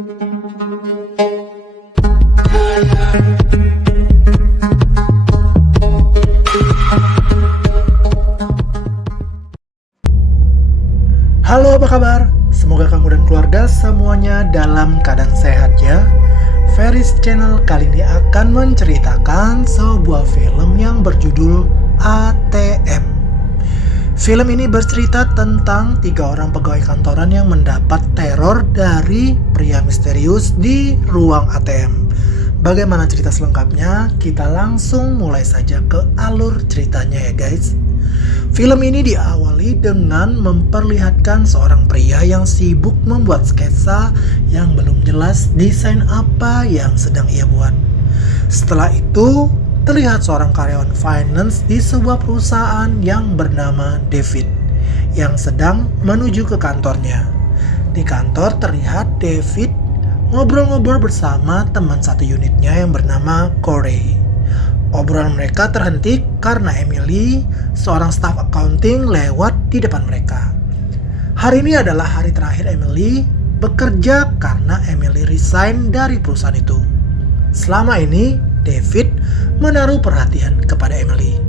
Halo, apa kabar? Semoga kamu dan keluarga semuanya dalam keadaan sehat ya. Ferris Channel kali ini akan menceritakan sebuah film yang berjudul ATM. Film ini bercerita tentang 3 orang pegawai kantoran yang mendapat teror dari pria misterius di ruang ATM. Bagaimana cerita selengkapnya? Kita langsung mulai saja ke alur ceritanya ya guys. Film ini diawali dengan memperlihatkan seorang pria yang sibuk membuat sketsa yang belum jelas desain apa yang sedang ia buat. Setelah itu, terlihat seorang karyawan finance di sebuah perusahaan yang bernama David yang sedang menuju ke kantornya. Di kantor terlihat David ngobrol-ngobrol bersama teman satu unitnya yang bernama Corey. Obrolan mereka terhenti karena Emily, seorang staf accounting, lewat di depan mereka. Hari ini adalah hari terakhir Emily bekerja karena Emily resign dari perusahaan itu. Selama ini, David menaruh perhatian kepada Emily.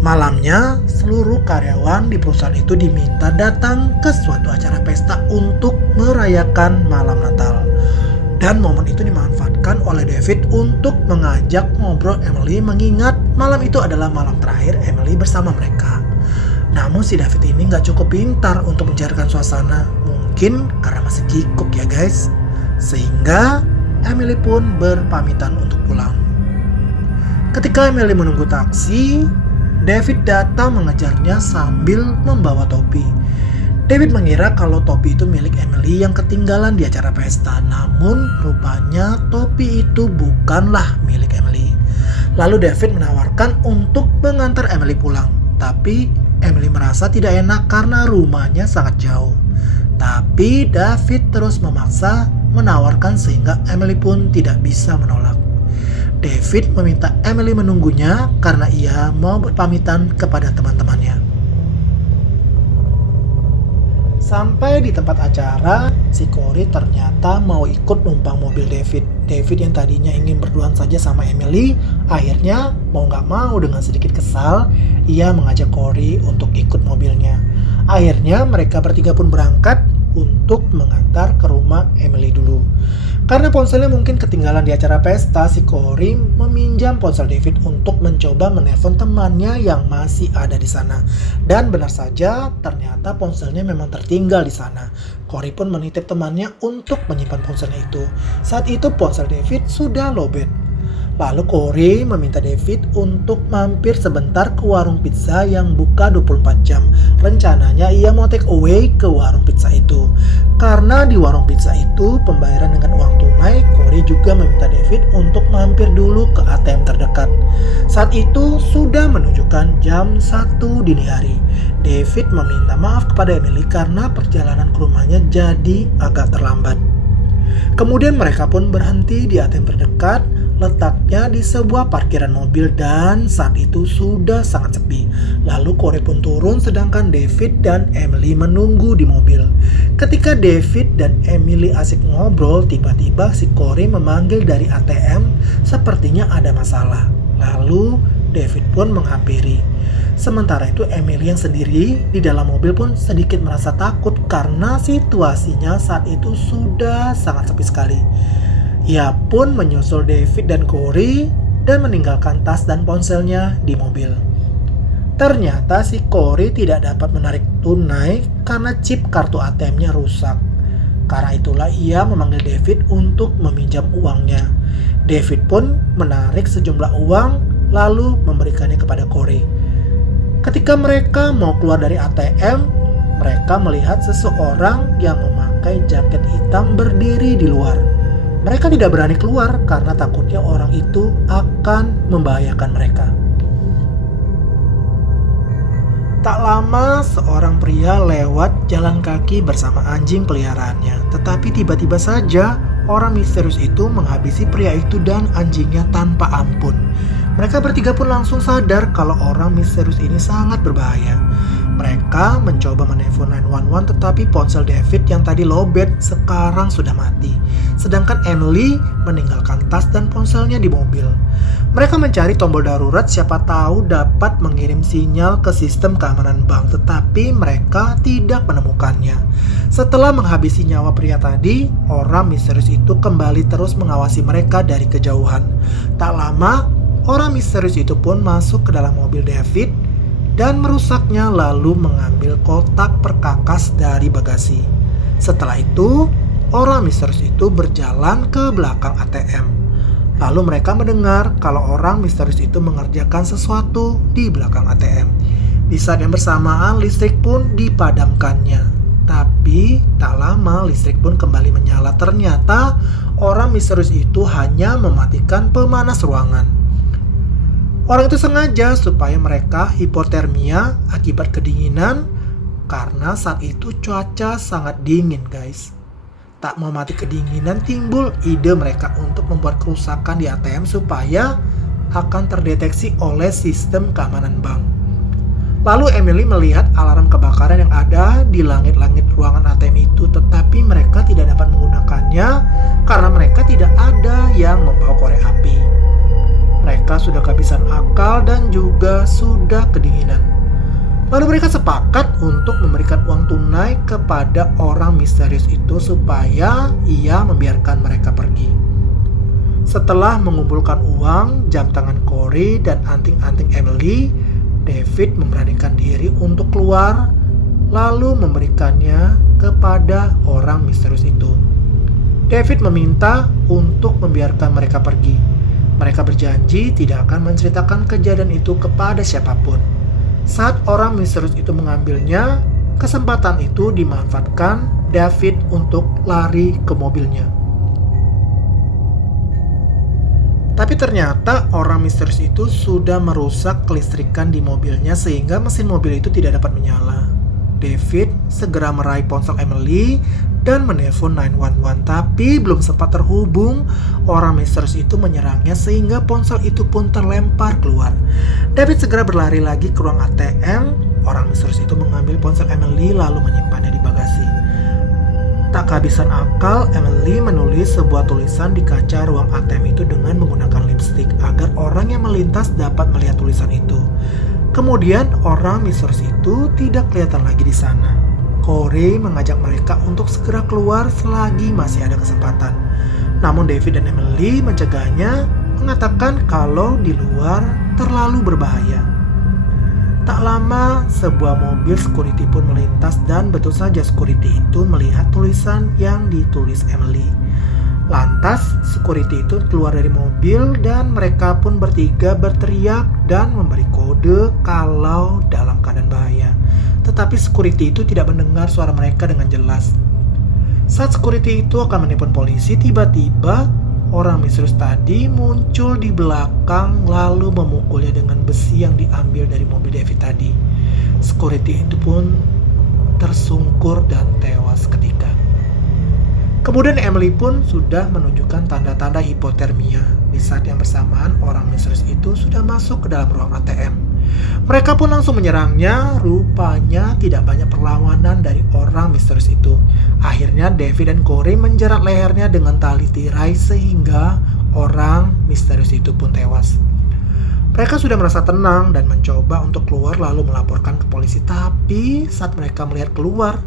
Malamnya, seluruh karyawan di perusahaan itu diminta datang ke suatu acara pesta untuk merayakan malam Natal. Dan momen itu dimanfaatkan oleh David untuk mengajak ngobrol Emily mengingat malam itu adalah malam terakhir Emily bersama mereka. Namun si David ini gak cukup pintar untuk mencairkan suasana. Mungkin karena masih kikuk ya guys. Sehingga Emily pun berpamitan untuk pulang. Ketika Emily menunggu taksi, David datang mengejarnya sambil membawa topi. David mengira kalau topi itu milik Emily yang ketinggalan di acara pesta. Namun rupanya topi itu bukanlah milik Emily. Lalu David menawarkan untuk mengantar Emily pulang. Tapi Emily merasa tidak enak karena rumahnya sangat jauh. Tapi David terus memaksa menawarkan sehingga Emily pun tidak bisa menolak. David meminta Emily menunggunya karena ia mau berpamitan kepada teman-temannya. Sampai di tempat acara, si Corey ternyata mau ikut numpang mobil David. David yang tadinya ingin berduaan saja sama Emily, akhirnya mau gak mau dengan sedikit kesal, ia mengajak Corey untuk ikut mobilnya. Akhirnya mereka bertiga pun berangkat untuk mengantar ke rumah Emily dulu. Karena ponselnya mungkin ketinggalan di acara pesta, si Corey meminjam ponsel David untuk mencoba menelpon temannya yang masih ada di sana. Dan benar saja, ternyata ponselnya memang tertinggal di sana. Corey pun menitip temannya untuk menyimpan ponselnya itu. Saat itu ponsel David sudah lowbat. Lalu Corey meminta David untuk mampir sebentar ke warung pizza yang buka 24 jam. Rencananya ia mau take away ke warung pizza itu. Karena di warung pizza itu pembayaran dengan uang tunai, Corey juga meminta David untuk mampir dulu ke ATM terdekat. Saat itu sudah menunjukkan jam 1 dini hari. David meminta maaf kepada Emily karena perjalanan ke rumahnya jadi agak terlambat. Kemudian mereka pun berhenti di ATM terdekat, letaknya di sebuah parkiran mobil dan saat itu sudah sangat sepi. Lalu Corey pun turun sedangkan David dan Emily menunggu di mobil. Ketika David dan Emily asik ngobrol, tiba-tiba si Corey memanggil dari ATM, sepertinya ada masalah. Lalu David pun menghampiri. Sementara itu Emily yang sendiri di dalam mobil pun sedikit merasa takut karena situasinya saat itu sudah sangat sepi sekali. Ia pun menyusul David dan Corey dan meninggalkan tas dan ponselnya di mobil. Ternyata si Corey tidak dapat menarik tunai karena chip kartu ATM-nya rusak. Karena itulah ia memanggil David untuk meminjam uangnya. David pun menarik sejumlah uang lalu memberikannya kepada Corey. Ketika mereka mau keluar dari ATM, mereka melihat seseorang yang memakai jaket hitam berdiri di luar. Mereka tidak berani keluar karena takutnya orang itu akan membahayakan mereka. Tak lama seorang pria lewat jalan kaki bersama anjing peliharaannya. Tetapi tiba-tiba saja orang misterius itu menghabisi pria itu dan anjingnya tanpa ampun. Mereka bertiga pun langsung sadar kalau orang misterius ini sangat berbahaya. Mereka mencoba menelpon 911 tetapi ponsel David yang tadi lowbat sekarang sudah mati. Sedangkan Emily meninggalkan tas dan ponselnya di mobil. Mereka mencari tombol darurat siapa tahu dapat mengirim sinyal ke sistem keamanan bank tetapi mereka tidak menemukannya. Setelah menghabisi nyawa pria tadi, orang misterius itu kembali terus mengawasi mereka dari kejauhan. Tak lama, orang misterius itu pun masuk ke dalam mobil David dan merusaknya lalu mengambil kotak perkakas dari bagasi. Setelah itu, orang misterius itu berjalan ke belakang ATM. Lalu mereka mendengar kalau orang misterius itu mengerjakan sesuatu di belakang ATM. Di saat yang bersamaan, listrik pun dipadamkannya. Tapi tak lama listrik pun kembali menyala. Ternyata orang misterius itu hanya mematikan pemanas ruangan. Orang itu sengaja supaya mereka hipotermia akibat kedinginan karena saat itu cuaca sangat dingin guys. Tak mau mati kedinginan, timbul ide mereka untuk membuat kerusakan di ATM supaya akan terdeteksi oleh sistem keamanan bank. Lalu Emily melihat alarm kebakaran yang ada di langit-langit ruangan ATM itu, tetapi mereka tidak dapat menggunakannya karena mereka tidak ada yang membawa korek api. Mereka sudah kehabisan akal dan juga sudah kedinginan. Lalu mereka sepakat untuk memberikan uang tunai kepada orang misterius itu supaya ia membiarkan mereka pergi. Setelah mengumpulkan uang, jam tangan Corey dan anting-anting Emily, David memberanikan diri untuk keluar lalu memberikannya kepada orang misterius itu. David meminta untuk membiarkan mereka pergi. Mereka berjanji tidak akan menceritakan kejadian itu kepada siapapun. Saat orang misterius itu mengambilnya, kesempatan itu dimanfaatkan David untuk lari ke mobilnya. Tapi ternyata orang misterius itu sudah merusak kelistrikan di mobilnya sehingga mesin mobil itu tidak dapat menyala. David segera meraih ponsel Emily dan menelpon 911, tapi belum sempat terhubung, orang misterius itu menyerangnya sehingga ponsel itu pun terlempar keluar. David segera berlari lagi ke ruang ATM. Orang misterius itu mengambil ponsel Emily lalu menyimpannya di bagasi. Tak kehabisan akal, Emily menulis sebuah tulisan di kaca ruang ATM itu dengan menggunakan lipstik agar orang yang melintas dapat melihat tulisan itu. Kemudian orang misterius itu tidak kelihatan lagi di sana. Corey mengajak mereka untuk segera keluar selagi masih ada kesempatan. Namun David dan Emily mencegahnya, mengatakan kalau di luar terlalu berbahaya. Tak lama, sebuah mobil security pun melintas dan betul saja security itu melihat tulisan yang ditulis Emily. Lantas, security itu keluar dari mobil dan mereka pun bertiga berteriak dan memberi kode kalau dalam keadaan bahaya. Tetapi security itu tidak mendengar suara mereka dengan jelas. Saat security itu akan menelpon polisi, tiba-tiba orang misterius tadi muncul di belakang lalu memukulnya dengan besi yang diambil dari mobil David tadi. Security itu pun tersungkur dan tewas seketika. Kemudian Emily pun sudah menunjukkan tanda-tanda hipotermia. Di saat yang bersamaan, orang misterius itu sudah masuk ke dalam ruang ATM. Mereka pun langsung menyerangnya. Rupanya tidak banyak perlawanan dari orang misterius itu. Akhirnya David dan Corey menjerat lehernya dengan tali tirai sehingga orang misterius itu pun tewas. Mereka sudah merasa tenang dan mencoba untuk keluar lalu melaporkan ke polisi. Tapi saat mereka melihat keluar,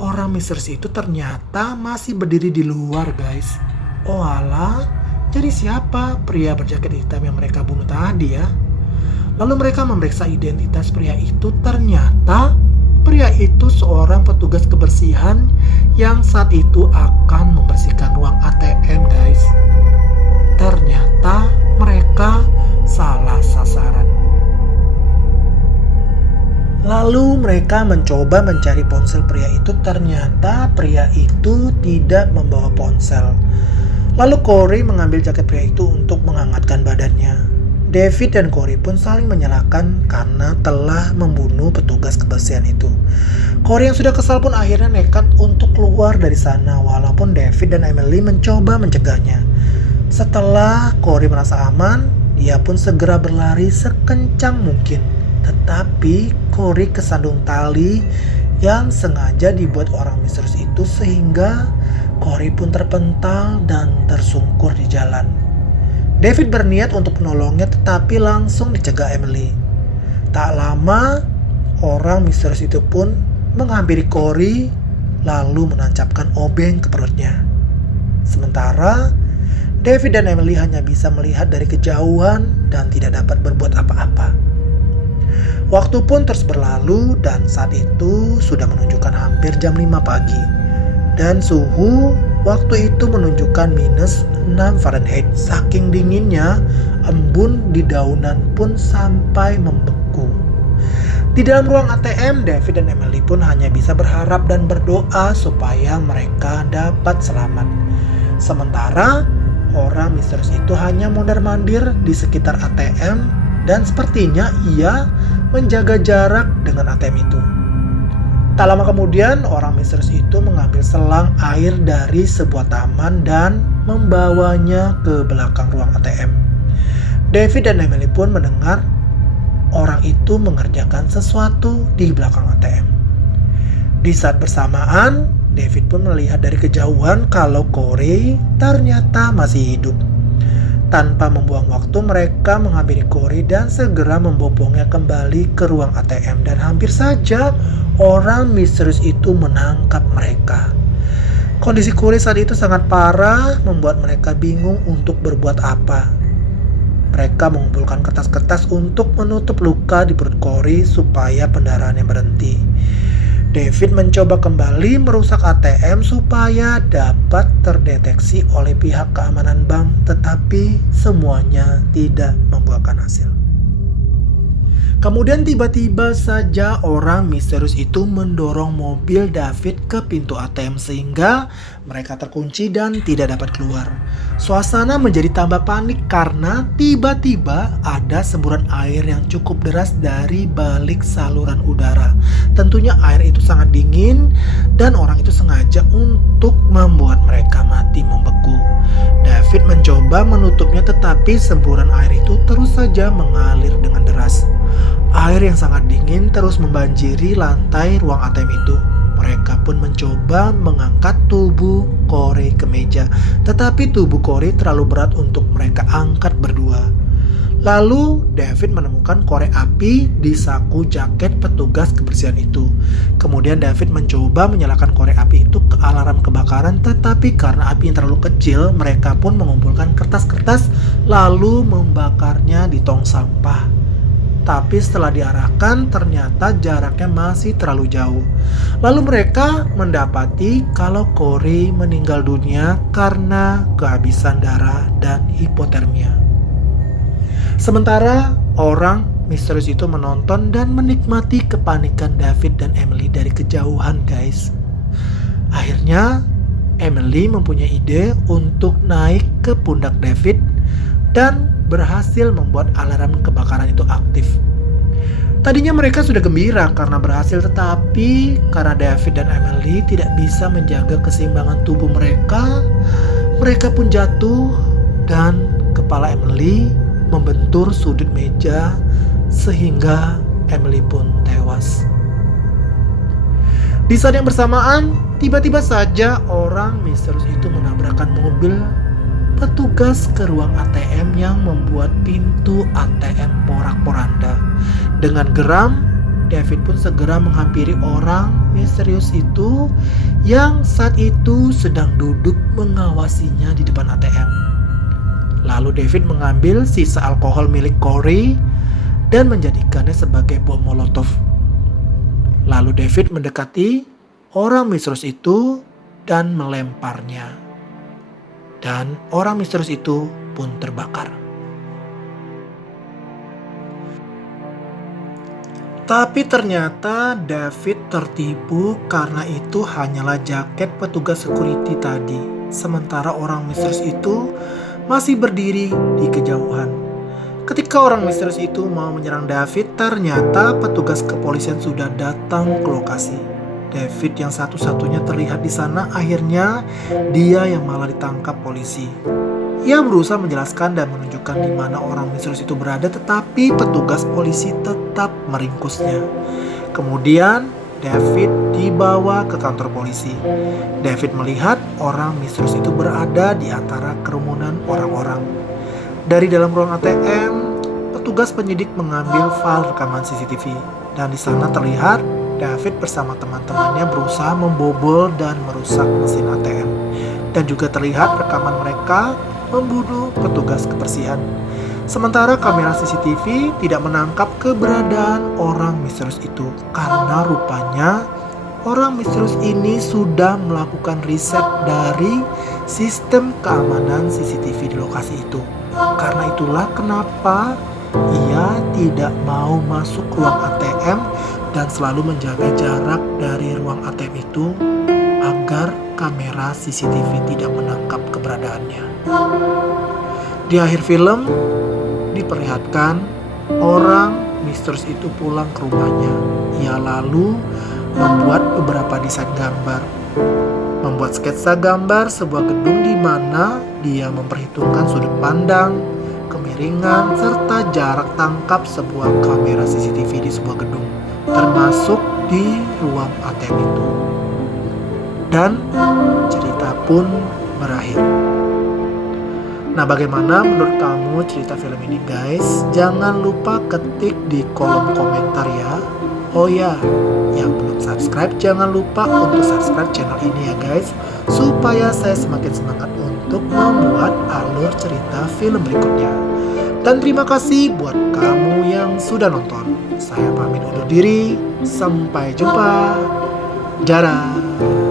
orang misterius itu ternyata masih berdiri di luar guys. Oh alah, jadi siapa pria berjaket hitam yang mereka bunuh tadi ya? Lalu mereka memeriksa identitas pria itu. Ternyata pria itu seorang petugas kebersihan yang saat itu akan membersihkan ruang ATM guys. Ternyata mereka salah sasaran. Lalu mereka mencoba mencari ponsel pria itu. Ternyata pria itu tidak membawa ponsel. Lalu Corey mengambil jaket pria itu untuk menghangatkan badannya. David dan Corey pun saling menyalahkan karena telah membunuh petugas kebersihan itu. Corey yang sudah kesal pun akhirnya nekat untuk keluar dari sana walaupun David dan Emily mencoba mencegahnya. Setelah Corey merasa aman, dia pun segera berlari sekencang mungkin. Tetapi Corey kesandung tali yang sengaja dibuat orang misterius itu sehingga Corey pun terpental dan tersungkur di jalan. David berniat untuk menolongnya tetapi langsung dicegah Emily. Tak lama, orang misterius itu pun menghampiri Corey lalu menancapkan obeng ke perutnya. Sementara David dan Emily hanya bisa melihat dari kejauhan dan tidak dapat berbuat apa-apa. Waktu pun terus berlalu dan saat itu sudah menunjukkan hampir jam 5 pagi. Dan suhu waktu itu menunjukkan minus 6 Fahrenheit. Saking dinginnya, embun di daunan pun sampai membeku. Di dalam ruang ATM, David dan Emily pun hanya bisa berharap dan berdoa supaya mereka dapat selamat. Sementara orang misterius itu hanya mondar-mandir di sekitar ATM dan sepertinya ia menjaga jarak dengan ATM itu. Tak lama kemudian, orang misterius itu mengambil selang air dari sebuah taman dan membawanya ke belakang ruang ATM. David dan Emily pun mendengar orang itu mengerjakan sesuatu di belakang ATM. Di saat bersamaan, David pun melihat dari kejauhan kalau Corey ternyata masih hidup. Tanpa membuang waktu, mereka menghampiri Corey dan segera membopongnya kembali ke ruang ATM. Dan hampir saja orang misterius itu menangkap mereka. Kondisi Corey saat itu sangat parah, membuat mereka bingung untuk berbuat apa. Mereka mengumpulkan kertas-kertas untuk menutup luka di perut Corey supaya pendarahannya berhenti. David mencoba kembali merusak ATM supaya dapat terdeteksi oleh pihak keamanan bank, tetapi semuanya tidak membuahkan hasil. Kemudian tiba-tiba saja orang misterius itu mendorong mobil David ke pintu ATM sehingga mereka terkunci dan tidak dapat keluar. Suasana menjadi tambah panik karena tiba-tiba ada semburan air yang cukup deras dari balik saluran udara. Tentunya air itu sangat dingin dan orang itu sengaja untuk membuat mereka mati membeku. David mencoba menutupnya tetapi semburan air itu terus saja mengalir dengan deras. Air yang sangat dingin terus membanjiri lantai ruang ATM itu. Mereka pun mencoba mengangkat tubuh Corey ke meja, tetapi tubuh Corey terlalu berat untuk mereka angkat berdua. Lalu David menemukan korek api di saku jaket petugas kebersihan itu. Kemudian David mencoba menyalakan korek api itu ke alarm kebakaran, tetapi karena api yang terlalu kecil, mereka pun mengumpulkan kertas-kertas lalu membakarnya di tong sampah. Tapi setelah diarahkan ternyata jaraknya masih terlalu jauh. Lalu mereka mendapati kalau Corey meninggal dunia karena kehabisan darah dan hipotermia. Sementara orang misterius itu menonton dan menikmati kepanikan David dan Emily dari kejauhan, guys. Akhirnya Emily mempunyai ide untuk naik ke pundak David dan berhasil membuat alarm kebakaran itu aktif. Tadinya mereka sudah gembira karena berhasil, tetapi karena David dan Emily tidak bisa menjaga keseimbangan tubuh mereka, mereka pun jatuh dan kepala Emily membentur sudut meja sehingga Emily pun tewas. Di saat yang bersamaan, tiba-tiba saja orang misterius itu menabrakkan mobil petugas ke ruang ATM yang membuat pintu ATM porak-poranda. Dengan geram, David pun segera menghampiri orang misterius itu yang saat itu sedang duduk mengawasinya di depan ATM. Lalu David mengambil sisa alkohol milik Corey dan menjadikannya sebagai bom molotov. Lalu David mendekati orang misterius itu dan melemparnya. Dan orang misterius itu pun terbakar. Tapi ternyata David tertipu karena itu hanyalah jaket petugas security tadi. Sementara orang misterius itu masih berdiri di kejauhan. Ketika orang misterius itu mau menyerang David, ternyata petugas kepolisian sudah datang ke lokasi. David yang satu-satunya terlihat di sana, akhirnya dia yang malah ditangkap polisi. Ia berusaha menjelaskan dan menunjukkan di mana orang misterius itu berada, tetapi petugas polisi tetap meringkusnya. Kemudian, David dibawa ke kantor polisi. David melihat orang misterius itu berada di antara kerumunan orang-orang. Dari dalam ruang ATM, petugas penyidik mengambil file rekaman CCTV. Dan di sana terlihat David bersama teman-temannya berusaha membobol dan merusak mesin ATM. Dan juga terlihat rekaman mereka membunuh petugas kebersihan. Sementara kamera CCTV tidak menangkap keberadaan orang misterius itu karena rupanya orang misterius ini sudah melakukan riset dari sistem keamanan CCTV di lokasi itu. Karena itulah kenapa ia tidak mau masuk ruang ATM dan selalu menjaga jarak dari ruang ATM itu agar kamera CCTV tidak menangkap keberadaannya. Di akhir film diperlihatkan orang misterius itu pulang ke rumahnya. Ia lalu membuat beberapa desain gambar, membuat sketsa gambar sebuah gedung di mana dia memperhitungkan sudut pandang, kemiringan, serta jarak tangkap sebuah kamera CCTV di sebuah gedung, termasuk di ruang ATM itu. Dan cerita pun berakhir. Nah, bagaimana menurut kamu cerita film ini, guys? Jangan lupa ketik di kolom komentar ya. Oh ya, yang belum subscribe jangan lupa untuk subscribe channel ini ya, guys, supaya saya semakin semangat untuk membuat alur cerita film berikutnya. Dan terima kasih buat kamu yang sudah nonton. Saya pamit undur diri. Sampai jumpa. Dadah.